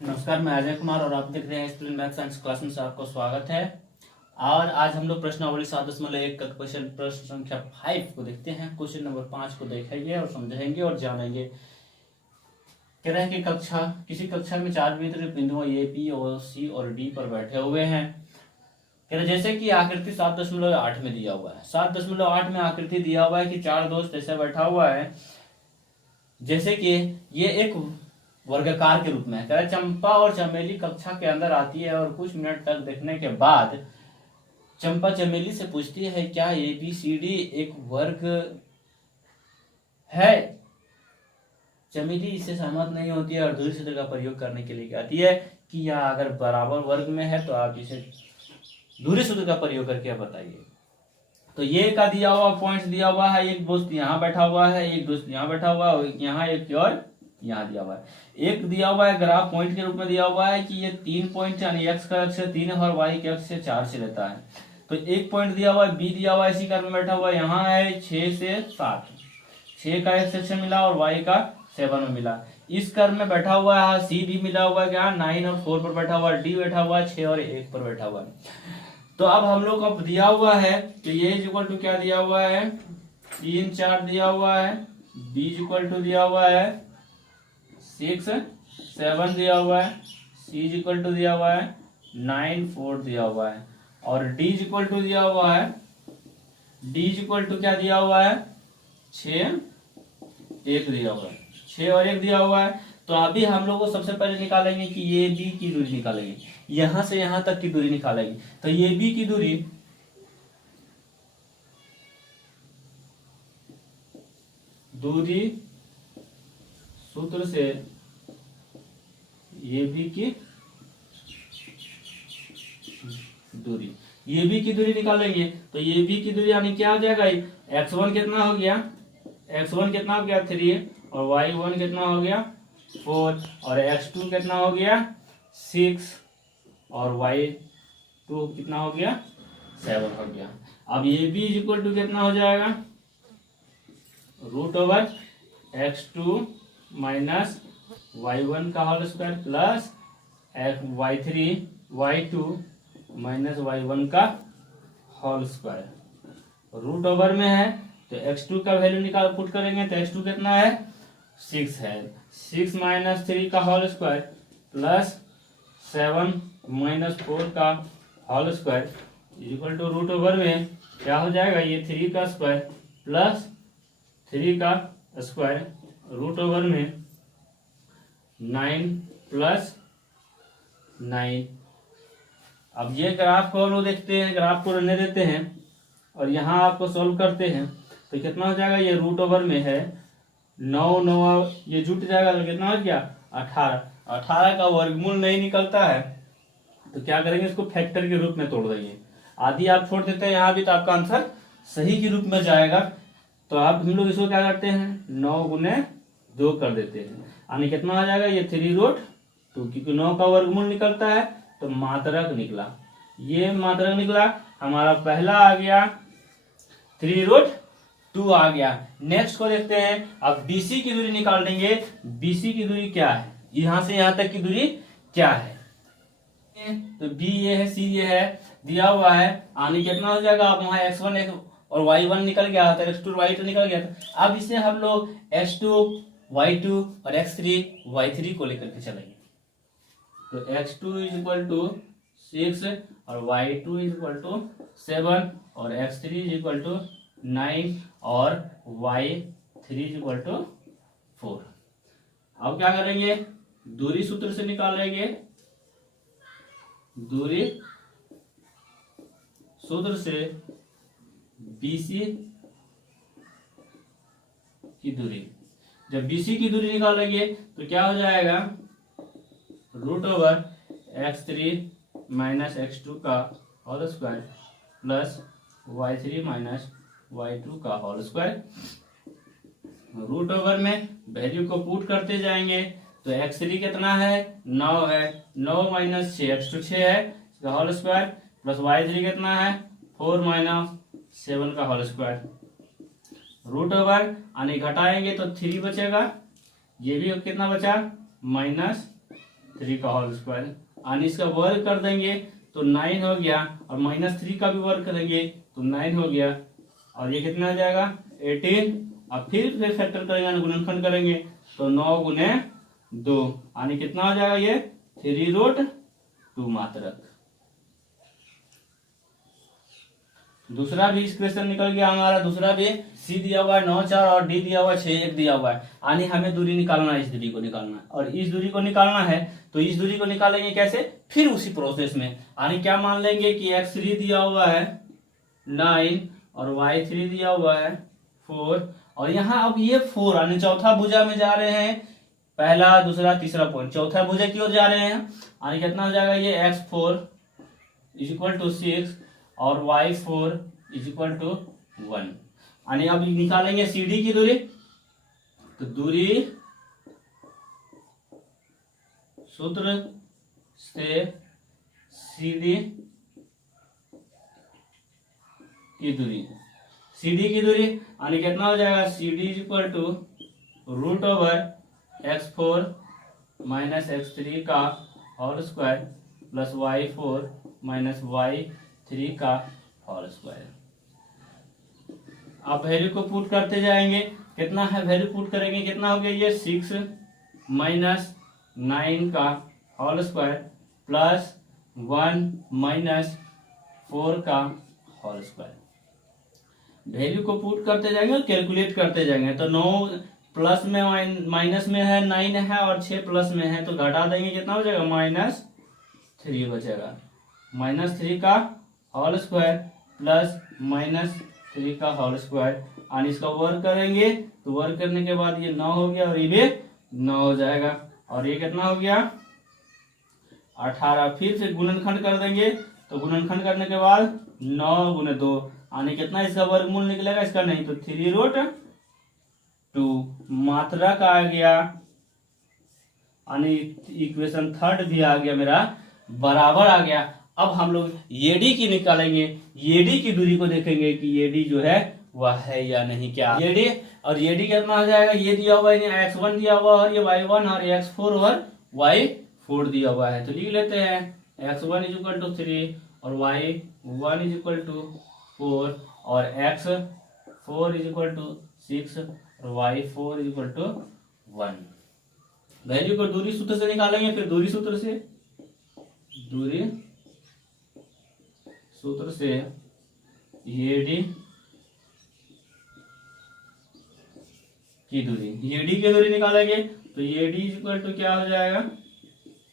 नमस्कार, मैं अजय कुमार और आप देख रहे हैं स्टूडेंट मैथ साइंस क्लास में आपको स्वागत है। और आज हम लोग प्रश्नावली 7.1 का क्वेश्चन प्रश्न संख्या 5 को देखते हैं। क्वेश्चन नंबर 5 को देखेंगे और समझेंगे और जानेंगे। कह रहे हैं कि किसी कक्षा में 4 मित्र बिंदुओं ए, बी और सी और डी पर बैठे हुए हैं। कह रहे जैसे कि आकृति 7.8 में दिया हुआ है। 7.8 में आकृति दिया हुआ है कि 4 दोस्त ऐसे बैठा हुआ है जैसे कि ये एक वर्गाकार के रूप में है। कह रहे चंपा और चमेली कक्षा के अंदर आती है और कुछ मिनट तक देखने के बाद चंपा चमेली से पूछती है, क्या ए बी सी डी एक वर्ग है? चमेली इससे सहमत नहीं होती है और दूसरे सूत्र का प्रयोग करने के लिए कहती है कि यह अगर बराबर वर्ग में है तो आप इसे दूसरे सूत्र का प्रयोग करके बताइए। तो ये का दिया हुआ पॉइंट दिया हुआ है, एक दोस्त यहाँ बैठा हुआ है, एक दोस्त यहाँ बैठा हुआ है, यहाँ एक और यहाँ दिया हुआ है। एक दिया हुआ है ग्राफ पॉइंट के रूप में दिया हुआ है कि ये 3 पॉइंट यानी एक्स का अक्ष से 3 और वाई के अक्ष से 4 से लेता है। तो एक पॉइंट दिया हुआ है, बी दिया हुआ है, इसी कर्व में बैठा हुआ है, यहाँ है 6 से 7, 6 का एक्स सेक्शन मिला और वाई का 7 में मिला। इस कर्व में बैठा हुआ है, सी भी मिला हुआ है, क्या 9 और 4 पर बैठा हुआ है, डी बैठा हुआ है 6 और 1 पर बैठा हुआ है। तो अब हम लोग को दिया हुआ है तो ये इक्वल टू क्या दिया हुआ है, 3 4 दिया हुआ है, बी इक्वल टू दिया हुआ है 6 7 दिया हुआ है, सी इक्वल टू दिया हुआ है 9 4 दिया हुआ है और डी इक्वल टू दिया हुआ है, डी इक्वल टू क्या दिया हुआ है 6 1 दिया हुआ है, 6 और 1 दिया हुआ है। तो अभी हम लोग को सबसे पहले निकालेंगे कि ये बी की दूरी निकालेंगे, यहां से यहां तक की दूरी निकालेंगे। तो ये बी की दूरी सूत्र से ये बी की दूरी निकालेंगे। तो ये बी की दूरी यानी क्या हो जाएगा, x1 कितना हो गया, 3 और y1 कितना हो गया 4 और x2 कितना हो गया 6 और y2 कितना हो गया 7 हो गया। अब ये b इक्वल टू कितना हो जाएगा, √x2 माइनस y1 का whole square plus y2 minus y1 का होल स्क्वायर। रूट ओवर में है तो x2 का वैल्यू निकाल पुट करेंगे तो x2 कितना है 6 है, 6 माइनस 3 का होल स्क्वायर प्लस 7 माइनस 4 का whole square equal to root over में क्या हो जाएगा, ये 3 का स्क्वायर प्लस 3 का स्क्वायर रूट ओवर में 9 प्लस 9। अब ये ग्राफ को हम लोग देखते हैं, ग्राफ को रहने देते हैं और यहाँ आपको सॉल्व करते हैं तो कितना हो जाएगा, ये रूट ओवर में है 9 9 ये जुट जाएगा तो कितना हो गया 18 का वर्गमूल नहीं निकलता है तो क्या करेंगे, इसको फैक्टर के रूप में तोड़ देंगे। आदि आप छोड़ देते हैं यहाँ भी तो आपका आंसर सही के रूप में जाएगा। तो आप हम लोग इसको क्या करते हैं 9 गुने 2 कर देते हैं, यानी कितना हो जाएगा ये 3√2, क्योंकि 9 का वर्गमूल निकलता है तो मात्रक निकला, ये मात्रक निकला हमारा पहला आ गया 3√2 आ गया। नेक्स्ट को देखते हैं, अब BC की दूरी निकाल लेंगे। BC की दूरी क्या है, यहां से यहां तक की दूरी क्या है, तो B ये है, C ये है, दिया हुआ है, आने कितना हो जाएगा, अब वहां x1 और y1 निकल गया था, x2 y2 निकल गया था। अब इसे हम लोग x2 y2 और x3 y3 को लेकर के चलेंगे। तो x2 इज इक्वल टू 6 और y2 इज इक्वल टू 7 और x3 इज इक्वल टू 9 और y3 इज इक्वल टू 4। अब क्या करेंगे, दूरी सूत्र से निकालेंगे, दूरी सूत्र से BC की दूरी, जब BC की दूरी निकालेंगे तो क्या हो जाएगा, √x3 माइनस x2 का whole square plus y3 minus y2 का होल स्क्वायर। रूट ओवर में वैल्यू को पुट करते जाएंगे तो x3 कितना है 9 है, 9 माइनस 6 x2 6 है इसका होल स्क्वायर प्लस y3 कितना है 4 माइनस 7 का होल स्क्वायर। रूट ओवर यानी घटाएंगे तो 3 बचेगा, ये भी कितना बचा 3 का होल स्क्वायर, यानी इसका वर्ग कर देंगे तो 9 हो गया, और -3 का भी वर्ग करेंगे तो 9 हो गया, और ये कितना आ जाएगा 18, और फिर से फैक्टर करेंगे, गुणनखंड करेंगे तो 9 गुने 2, यानी कितना हो जाएगा ये 3√2 मात्रक। दूसरा भी इक्वेशन निकल गया हमारा, दूसरा भी सी दिया हुआ है 9 4 और डी दिया हुआ है 6 1 दिया हुआ है, यानी हमें दूरी निकालना है, इस दूरी को निकालना है, और इस दूरी को निकालना है तो इस दूरी को निकालेंगे कैसे, फिर उसी प्रोसेस में, यानी क्या मान लेंगे कि x3 दिया हुआ है 9 और y3 दिया हुआ है 4, और यहाँ अब ये 4 यानी चौथा भुजा में जा रहे हैं, पहला दूसरा तीसरा पॉइंट चौथा भुजा की ओर जा रहे हैं, यानी कितना हो जाएगा ये x4 = 6 और y4 = 1, यानी अब निकालेंगे CD की दूरी, तो दूरी सूत्र से CD की दूरी, CD की दूरी यानी कितना हो जाएगा CD = √x4 - x3 का whole square plus y4 - y3 का होल स्क्वायर। आप वैल्यू को पुट करते जाएंगे, कितना है वैल्यू पुट करेंगे, कितना हो गया ये 6 - 9 का होल स्क्वायर प्लस 1 - 4 का होल स्क्वायर। वैल्यू को पुट करते जाएंगे और कैलकुलेट करते जाएंगे, तो 9 प्लस में माइनस में है 9 है और 6 प्लस में है, तो घटा देंगे कितना हो जाएगा -3 बचेगा, -3 का होल स्क्वायर प्लस -3 का होल स्क्वायर, और इसका वर्ग करेंगे तो वर्ग करने के बाद ये 9 हो गया और ये भी 9 हो जाएगा, और ये कितना हो गया 18, फिर से गुणनखंड कर देंगे, तो गुणनखंड करने के बाद 9 गुने 2, यानी कितना इसका वर्गमूल निकलेगा, इसका नहीं तो 3√2 मात्रक आ गया, यानी इक्वेशन थर्ड भी आ गया मेरा बराबर आ गया। अब हम लोग AD की निकालेंगे, AD की दूरी को देखेंगे कि AD जो है वह है या नहीं, क्या AD, और AD कितना हो जाएगा, ये दिया हुआ है x1 दिया हुआ और ये y1 और x4 और y4 दिया हुआ है, तो लिख लेते हैं x1 = 3 और y1 = 4 और x4 = 6 और y4 = 1। वैल्यू को दूरी सूत्र से निकालेंगे, फिर दूरी सूत्र से AD की दूरी, AD की दूरी निकालेंगे तो AD = क्या हो जाएगा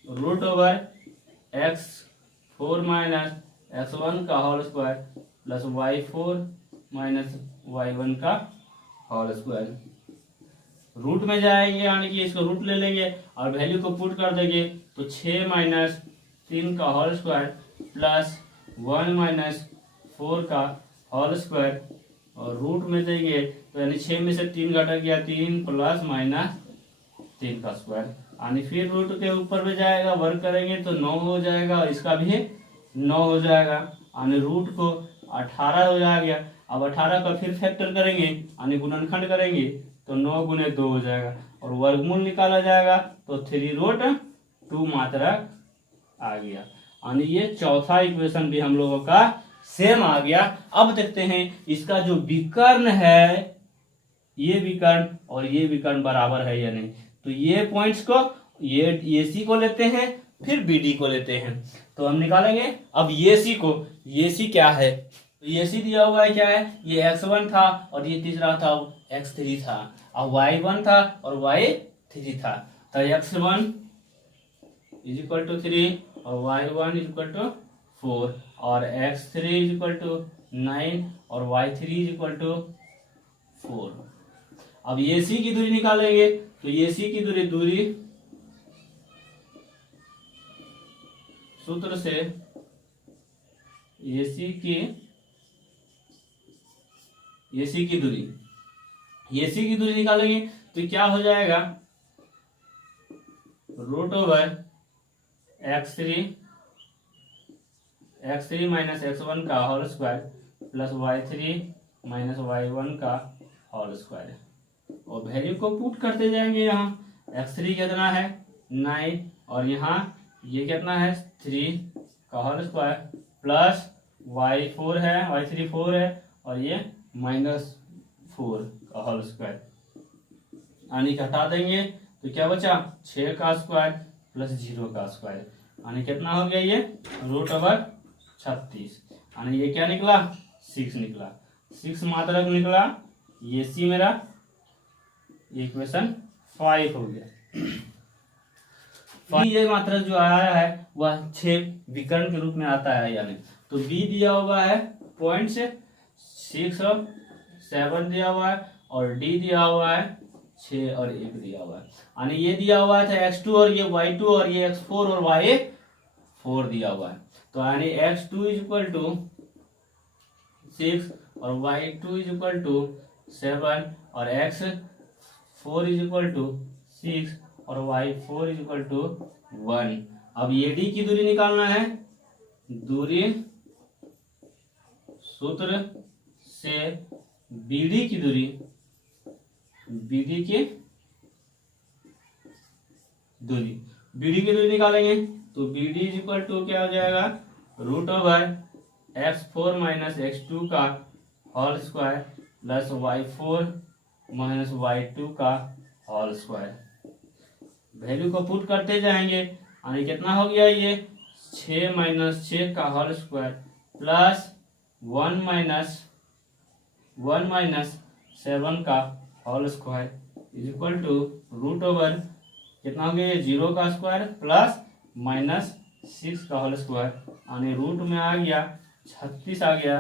√x4 - x1 का whole square plus y4 - y1 का होल स्क्वायर। रूट में जाएंगे यानी कि इसको रूट ले लेंगे और वैल्यू को पुट कर देंगे, तो 6 - 3 का होल स्क्वायर प्लस 1 - 4 का होल स्क्वायर, और रूट में देंगे तो यानी 6 में से 3 घटा गया 3 प्लस -3 का स्क्वायर, यानी फिर रूट के ऊपर में जाएगा, वर्ग करेंगे तो 9 हो जाएगा और इसका भी 9 हो जाएगा, यानी रूट को 18 हो जाएगा। अब 18 का फिर फैक्टर करेंगे यानी गुणनखंड करेंगे तो 9 गुने 2 हो जाएगा, और वर्गमूल निकाला जाएगा तो 3√2 मात्रक आ गया, यानी ये चौथा इक्वेशन भी हम लोगों का सेम आ गया। अब देखते हैं इसका जो विकर्ण है, ये विकर्ण और ये विकर्ण बराबर है या नहीं, तो ये पॉइंट्स को ये AC को लेते हैं फिर BD को लेते हैं, तो हम निकालेंगे। अब AC को, AC क्या है, तो AC दिया हुआ है क्या है, ये x1 था और ये तीसरा था x3 था, अब y1 था और y3 था, तो x1 = 3 और y1 = 4 और x3 = 9 और y3 = 4। अब AC की दूरी निकालेंगे, तो AC की दूरी सूत्र से AC की दूरी निकालेंगे तो क्या हो जाएगा √x3 - x1 का whole square plus y3 - y1 का होल स्क्वायर, और वैल्यू को पुट करते जाएंगे। यहाँ x3 कितना है 9 और यहाँ ये कितना है 3 का होल स्क्वायर प्लस y4 है, y3 4 है और ये -4 का होल स्क्वायर, यानी कि हटा देंगे तो क्या बचा 6 का स्क्वायर प्लस 0 का स्क्वायर, यानी कितना हो गया ये √36, यानी ये क्या निकला 6 निकला, 6 मात्रक निकला। ये सी मेरा इक्वेशन 5 हो गया। ये मात्रक जो आया है वह 6 विकर्ण के रूप में आता है, यानी तो बी दिया हुआ है 0.67 दिया हुआ है और डी दिया हुआ है 6 और 1 दिया हुआ है, यानी ये दिया हुआ था x2 और ये y2 और ये x4 और y4 दिया हुआ है, तो यानी x2 = 6 और y2 = 7 और x4 = 6 और y4 = 1। अब ये डी की दूरी निकालना है, दूरी सूत्र से बीडी की दूरी, बीडी की दूरी निकालेंगे तो बीडी = क्या हो जाएगा √x4 - x2 का whole square plus y4 - y2 का होल स्क्वायर। वैल्यू को पुट करते जाएंगे, यानी कितना हो गया ये 6 - 6 का होल स्क्वायर प्लस 1 - 7 का होल स्क्वायर √, कितना हो गया ये 0 का स्क्वायर प्लस -6 का होल स्क्वायर, यानी रूट में आ गया 36 आ गया,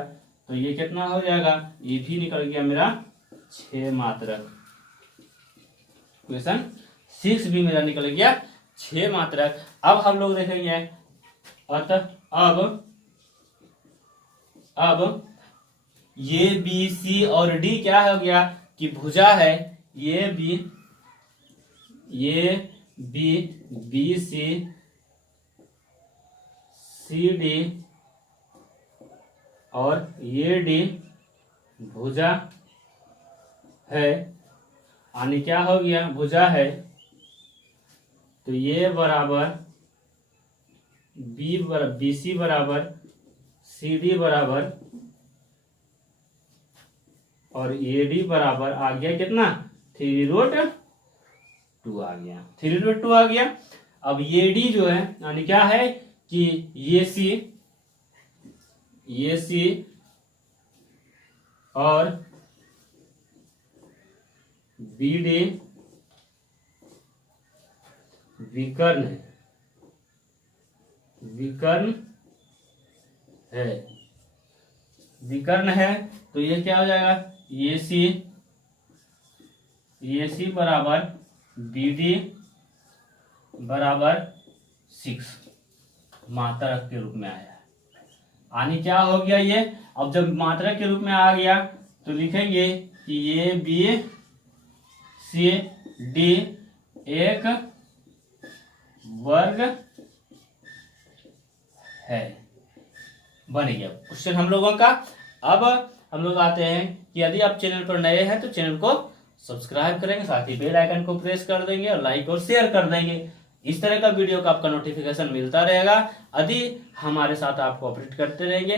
तो ये कितना हो जाएगा, ये भी निकल गया मेरा 6 मात्रक। क्वेश्चन 6 भी मेरा निकल गया 6 मात्रक। अब हम लोग देखेंगे अतः अब ये बी सी और डी क्या हो गया कि भुजा है, ये बी सी सी डी और ये डी भुजा है, यानी क्या हो गया भुजा है, तो ये बराबर बी सी बराबर सी डी बराबर और ए डी बराबर आ गया कितना 3√2 आ गया, 3√2 आ गया। अब ये डी जो है यानी क्या है कि ये सी और बी डी विकर्ण है, तो ये क्या हो जाएगा ये सी बराबर बी डी बराबर 6 मात्रक के रूप में आया है, यानी क्या हो गया ये, अब जब मात्रक के रूप में आ गया तो लिखेंगे कि ये बी सी डी एक वर्ग है, बन गया क्वेश्चन हम लोगों का। अब हम लोग आते हैं कि यदि आप चैनल पर नए हैं तो चैनल को सब्सक्राइब करेंगे, साथ ही बेल आइकन को प्रेस कर देंगे और लाइक और शेयर कर देंगे। इस तरह का वीडियो का आपका नोटिफिकेशन मिलता रहेगा यदि हमारे साथ आप कोऑपरेट करते रहेंगे।